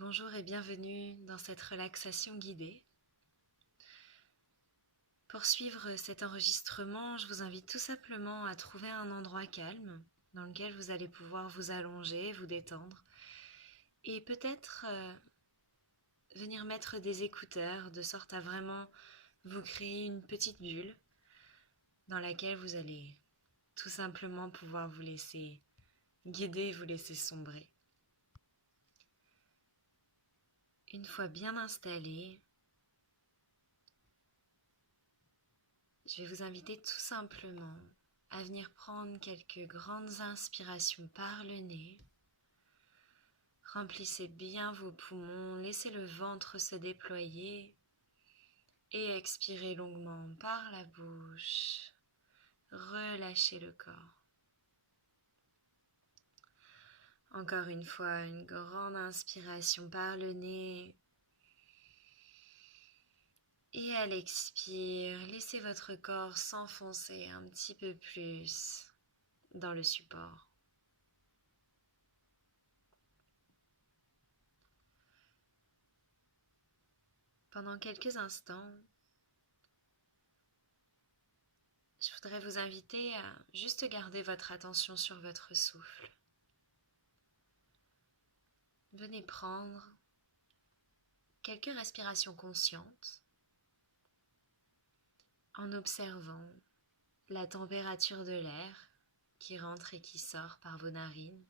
Bonjour et bienvenue dans cette relaxation guidée. Pour suivre cet enregistrement, je vous invite tout simplement à trouver un endroit calme dans lequel vous allez pouvoir vous allonger, vous détendre et peut-être venir mettre des écouteurs de sorte à vraiment vous créer une petite bulle dans laquelle vous allez tout simplement pouvoir vous laisser guider, vous laisser sombrer. Une fois bien installé, je vais vous inviter tout simplement à venir prendre quelques grandes inspirations par le nez. Remplissez bien vos poumons, laissez le ventre se déployer et expirez longuement par la bouche. Relâchez le corps. Encore une fois, une grande inspiration par le nez. Et à l'expire, laissez votre corps s'enfoncer un petit peu plus dans le support. Pendant quelques instants, je voudrais vous inviter à juste garder votre attention sur votre souffle. Venez prendre quelques respirations conscientes en observant la température de l'air qui rentre et qui sort par vos narines,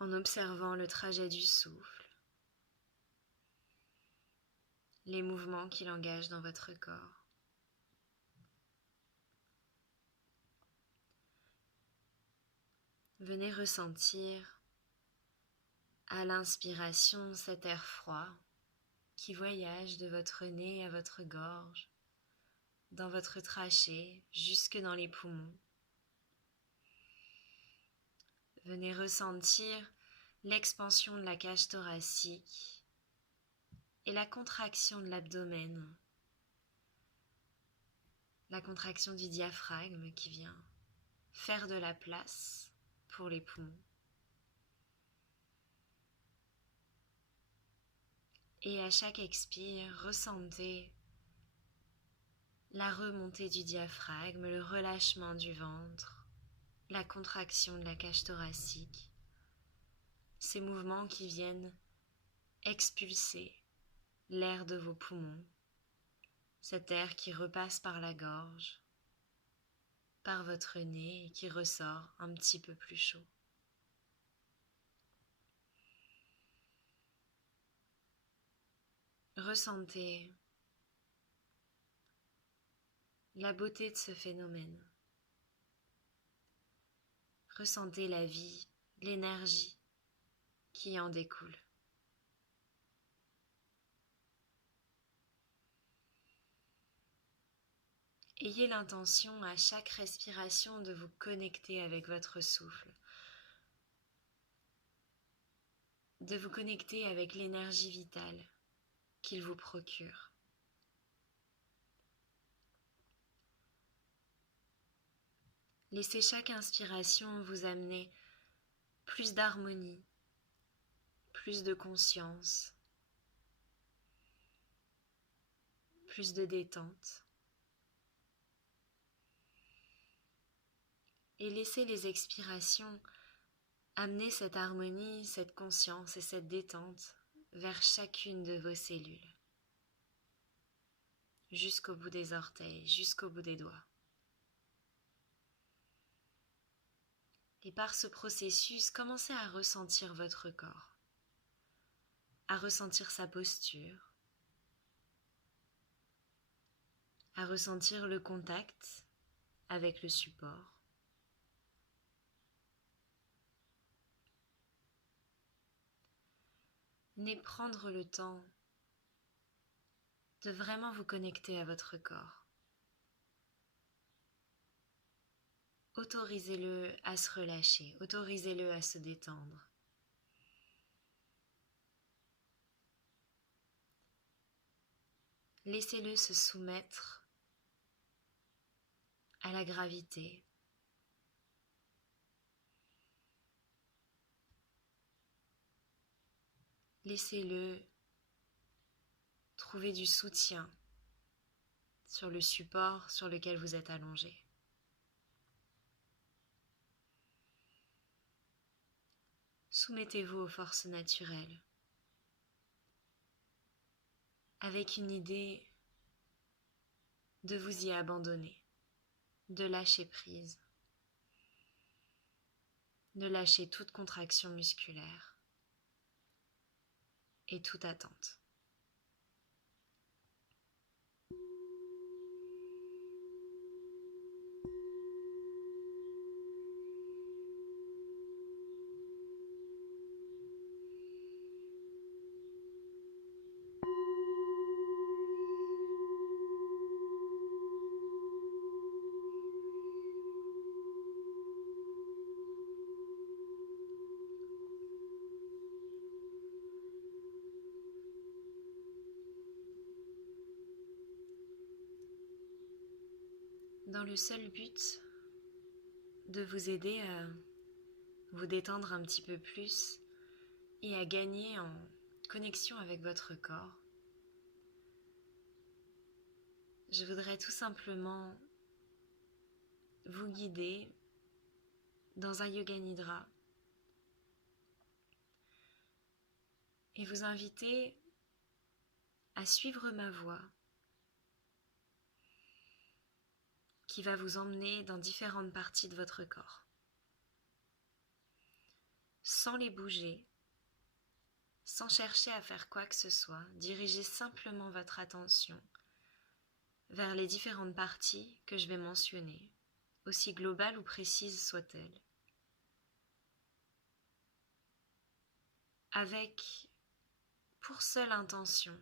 en observant le trajet du souffle, les mouvements qu'il engage dans votre corps. Venez ressentir à l'inspiration cet air froid qui voyage de votre nez à votre gorge, dans votre trachée, jusque dans les poumons. Venez ressentir l'expansion de la cage thoracique et la contraction de l'abdomen, la contraction du diaphragme qui vient faire de la place pour les poumons. Et à chaque expire, ressentez la remontée du diaphragme, le relâchement du ventre, la contraction de la cage thoracique, ces mouvements qui viennent expulser l'air de vos poumons, cet air qui repasse par la gorge, par votre nez et qui ressort un petit peu plus chaud. Ressentez la beauté de ce phénomène. Ressentez la vie, l'énergie qui en découle. Ayez l'intention à chaque respiration de vous connecter avec votre souffle, de vous connecter avec l'énergie vitale qu'il vous procure. Laissez chaque inspiration vous amener plus d'harmonie, plus de conscience, plus de détente. Et laissez les expirations amener cette harmonie, cette conscience et cette détente vers chacune de vos cellules, jusqu'au bout des orteils, jusqu'au bout des doigts. Et par ce processus, commencez à ressentir votre corps, à ressentir sa posture, à ressentir le contact avec le support. Venez prendre le temps de vraiment vous connecter à votre corps. Autorisez-le à se relâcher, autorisez-le à se détendre. Laissez-le se soumettre à la gravité. laissez-le trouver du soutien sur le support sur lequel vous êtes allongé. Soumettez-vous aux forces naturelles avec une idée de vous y abandonner, de lâcher prise, de lâcher toute contraction musculaire et toute attente. Dans le seul but de vous aider à vous détendre un petit peu plus et à gagner en connexion avec votre corps, je voudrais tout simplement vous guider dans un yoga nidra et vous inviter à suivre ma voix qui va vous emmener dans différentes parties de votre corps. Sans les bouger, sans chercher à faire quoi que ce soit, dirigez simplement votre attention vers les différentes parties que je vais mentionner, aussi globales ou précises soient-elles, avec pour seule intention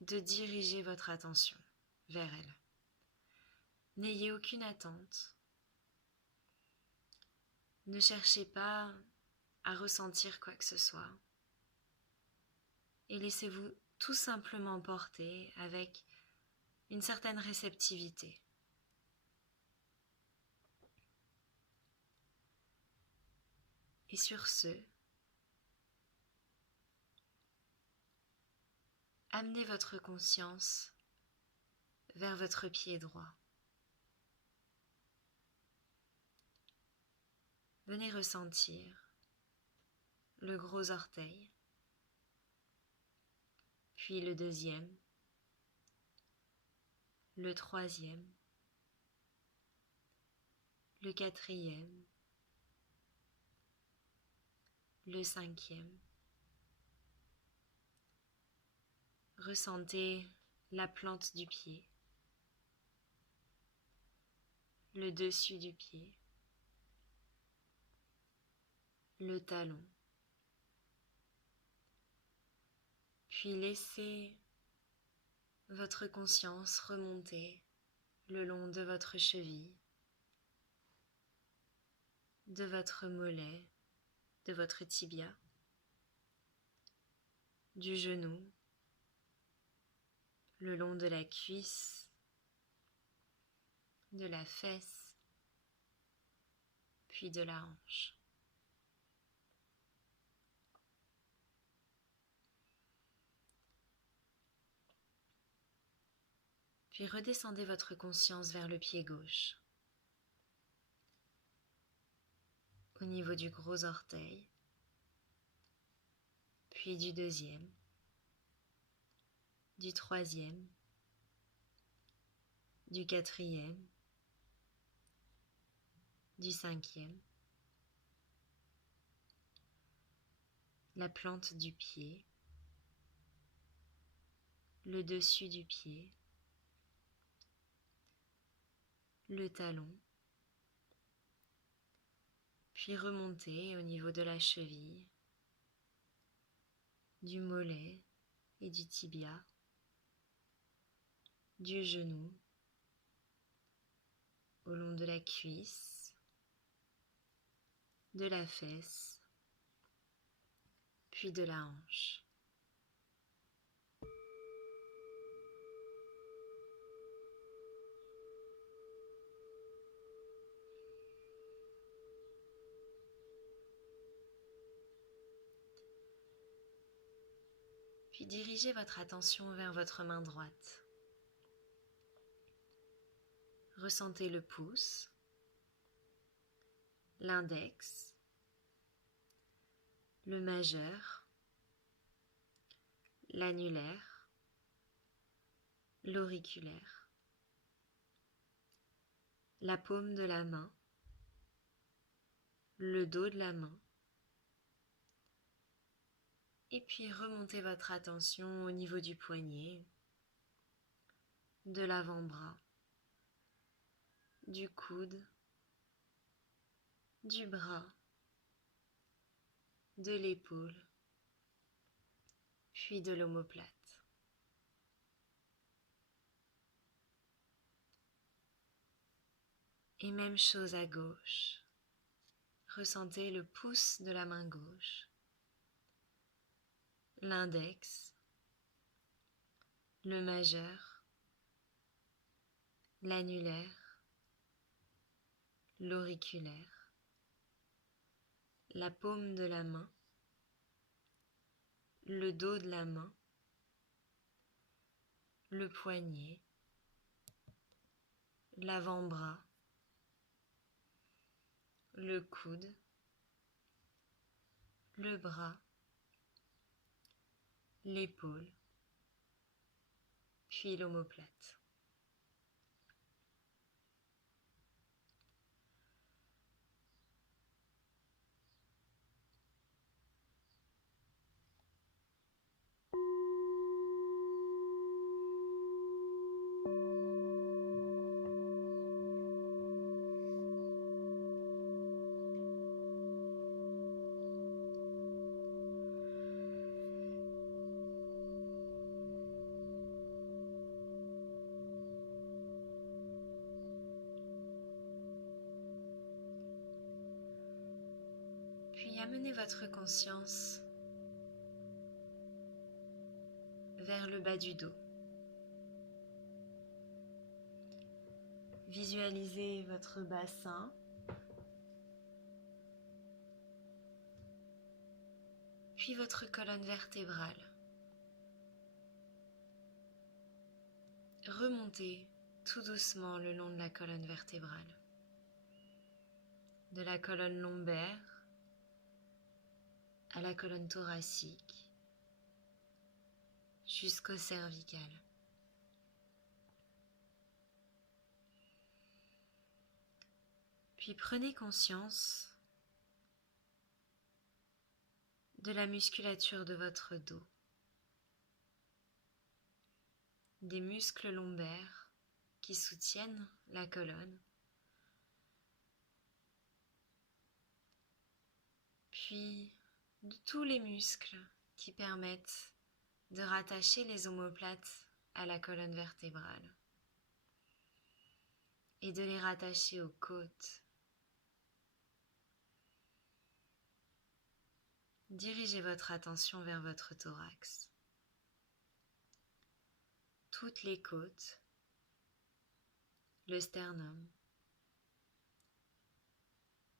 de diriger votre attention vers elles. N'ayez aucune attente. Ne cherchez pas à ressentir quoi que ce soit. Et laissez-vous tout simplement porter avec une certaine réceptivité. Et sur ce, amenez votre conscience vers votre pied droit. Venez ressentir le gros orteil, puis le deuxième, le troisième, le quatrième, le cinquième. Ressentez la plante du pied, le dessus du pied, le talon. Puis laissez votre conscience remonter le long de votre cheville, de votre mollet, de votre tibia, du genou, le long de la cuisse, de la fesse, puis de la hanche. Puis redescendez votre conscience vers le pied gauche, au niveau du gros orteil, puis du deuxième, du troisième, du quatrième, du cinquième, la plante du pied, le dessus du pied, le talon, puis remontez au niveau de la cheville, du mollet et du tibia, du genou, au long de la cuisse, de la fesse, puis de la hanche. Puis dirigez votre attention vers votre main droite. Ressentez le pouce, l'index, le majeur, l'annulaire, l'auriculaire, la paume de la main, le dos de la main, et puis remontez votre attention au niveau du poignet, de l'avant-bras, du coude, du bras, de l'épaule, puis de l'omoplate. Et même chose à gauche. Ressentez le pouce de la main gauche, l'index, le majeur, l'annulaire, l'auriculaire, la paume de la main, le dos de la main, le poignet, l'avant-bras, le coude, le bras, l'épaule, puis l'omoplate. Puis amenez votre conscience vers le bas du dos. Visualisez votre bassin, puis votre colonne vertébrale. Remontez tout doucement le long de la colonne vertébrale, de la colonne lombaire à la colonne thoracique, jusqu'au cervical. Puis prenez conscience de la musculature de votre dos, des muscles lombaires qui soutiennent la colonne, puis de tous les muscles qui permettent de rattacher les omoplates à la colonne vertébrale et de les rattacher aux côtes. Dirigez votre attention vers votre thorax. Toutes les côtes, le sternum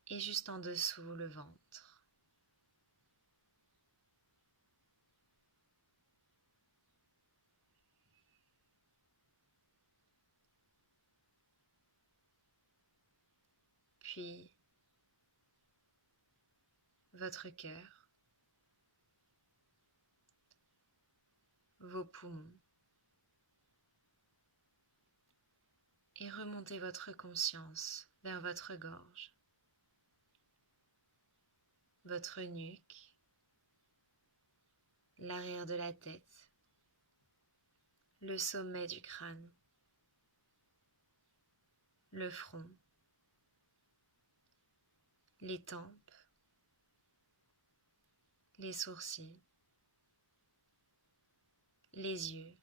et juste en dessous le ventre. Puis votre cœur, vos poumons, et remontez votre conscience vers votre gorge, votre nuque, l'arrière de la tête, le sommet du crâne, le front, les tempes, les sourcils, les yeux,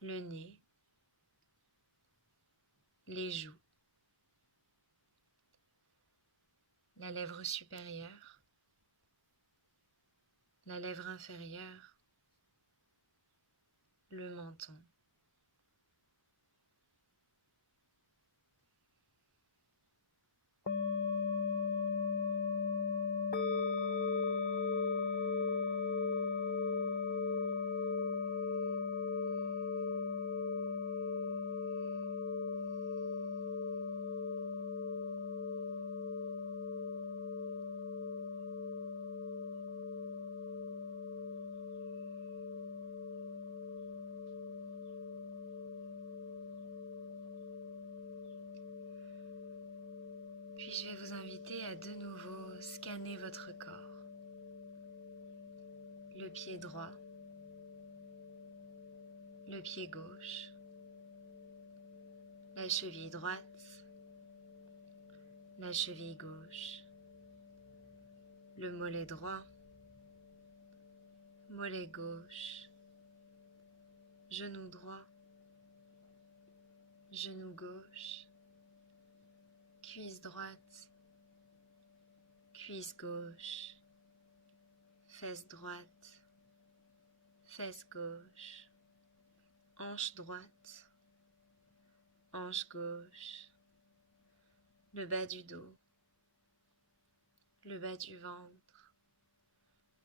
le nez, les joues, la lèvre supérieure, la lèvre inférieure, le menton. Puis je vais vous inviter à de nouveau scanner votre corps. Le pied droit, le pied gauche, la cheville droite, la cheville gauche, le mollet droit, mollet gauche, genou droit, genou gauche, cuisse droite, cuisse gauche, fesse droite, fesse gauche, hanche droite, hanche gauche, le bas du dos, le bas du ventre,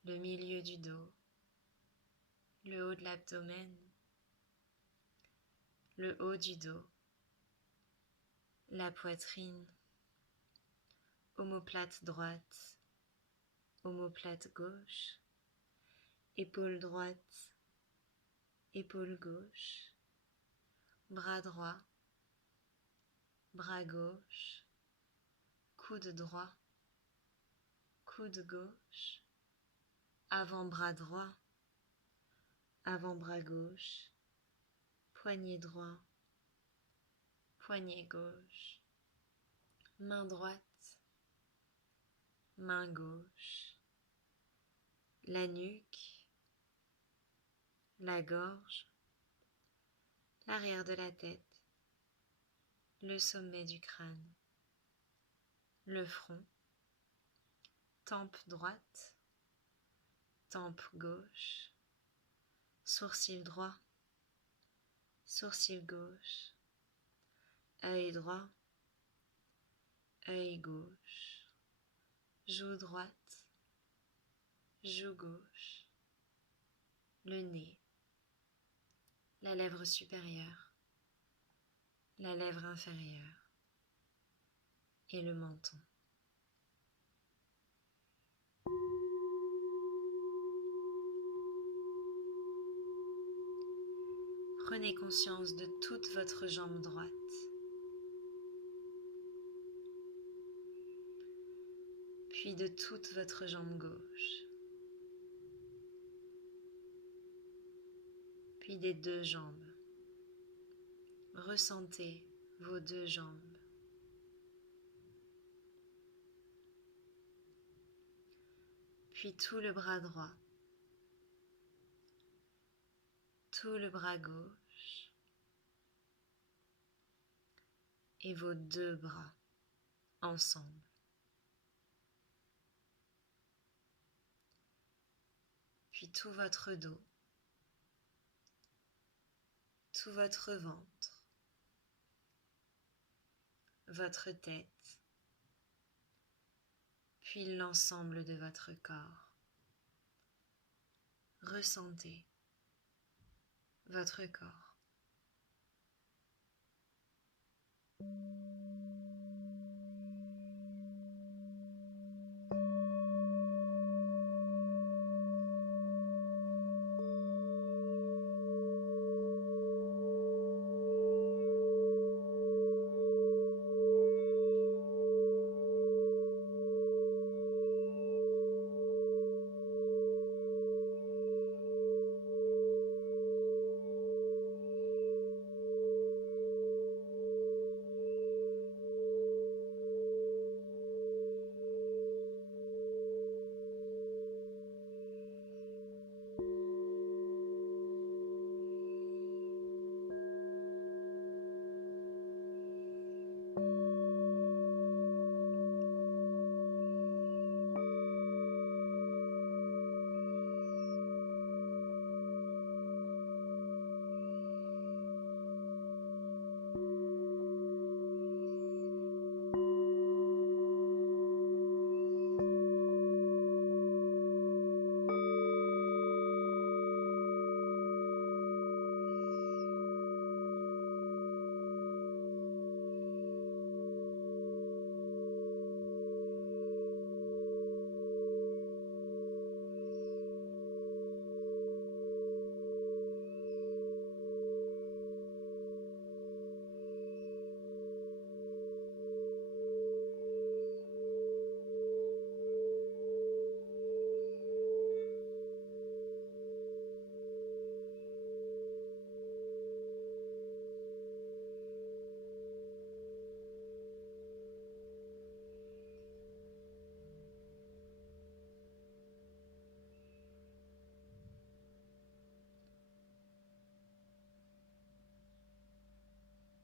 le milieu du dos, le haut de l'abdomen, le haut du dos, la poitrine, omoplate droite, omoplate gauche, épaule droite, épaule gauche, bras droit, bras gauche, coude droit, coude gauche, avant-bras droit, avant-bras gauche, poignet droit, poignet gauche, main droite, main gauche, la nuque, la gorge, l'arrière de la tête, le sommet du crâne, le front, tempe droite, tempe gauche, sourcil droit, sourcil gauche, œil droit, œil gauche, joue droite, joue gauche, le nez, la lèvre supérieure, la lèvre inférieure et le menton. Prenez conscience de toute votre jambe droite, puis de toute votre jambe gauche, puis des deux jambes. Ressentez vos deux jambes. Puis tout le bras droit, tout le bras gauche et vos deux bras ensemble. Puis tout votre dos, tout votre ventre, votre tête, puis l'ensemble de votre corps. Ressentez votre corps.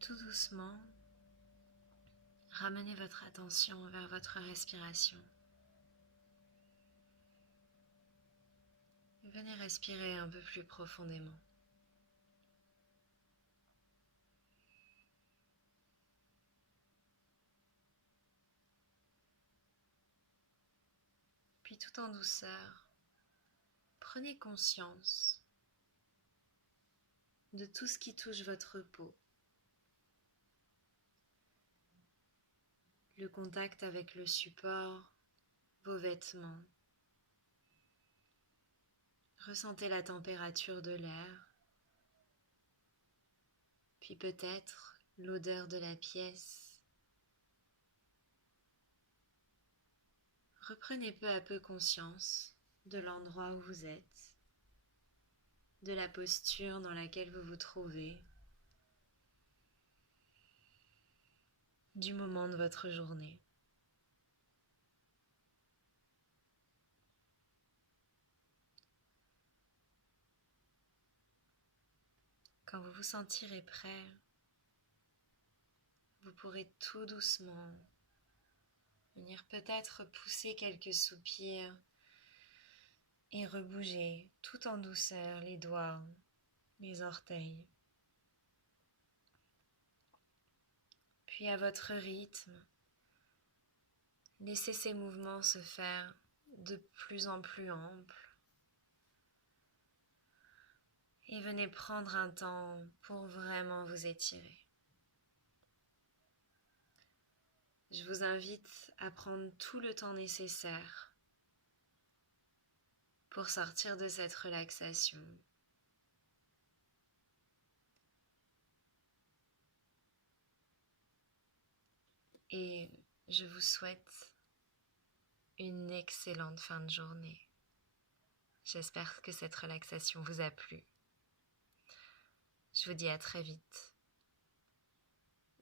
tout doucement, ramenez votre attention vers votre respiration. Venez respirer un peu plus profondément. Puis tout en douceur, prenez conscience de tout ce qui touche votre peau. Le contact avec le support, vos vêtements. Ressentez la température de l'air, puis peut-être l'odeur de la pièce. Reprenez peu à peu conscience de l'endroit où vous êtes, de la posture dans laquelle vous vous trouvez, du moment de votre journée. Quand vous vous sentirez prêt, vous pourrez tout doucement venir peut-être pousser quelques soupirs et rebouger tout en douceur les doigts, les orteils. Puis à votre rythme, laissez ces mouvements se faire de plus en plus amples et venez prendre un temps pour vraiment vous étirer. Je vous invite à prendre tout le temps nécessaire pour sortir de cette relaxation. Et je vous souhaite une excellente fin de journée. J'espère que cette relaxation vous a plu. Je vous dis à très vite.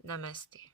Namasté.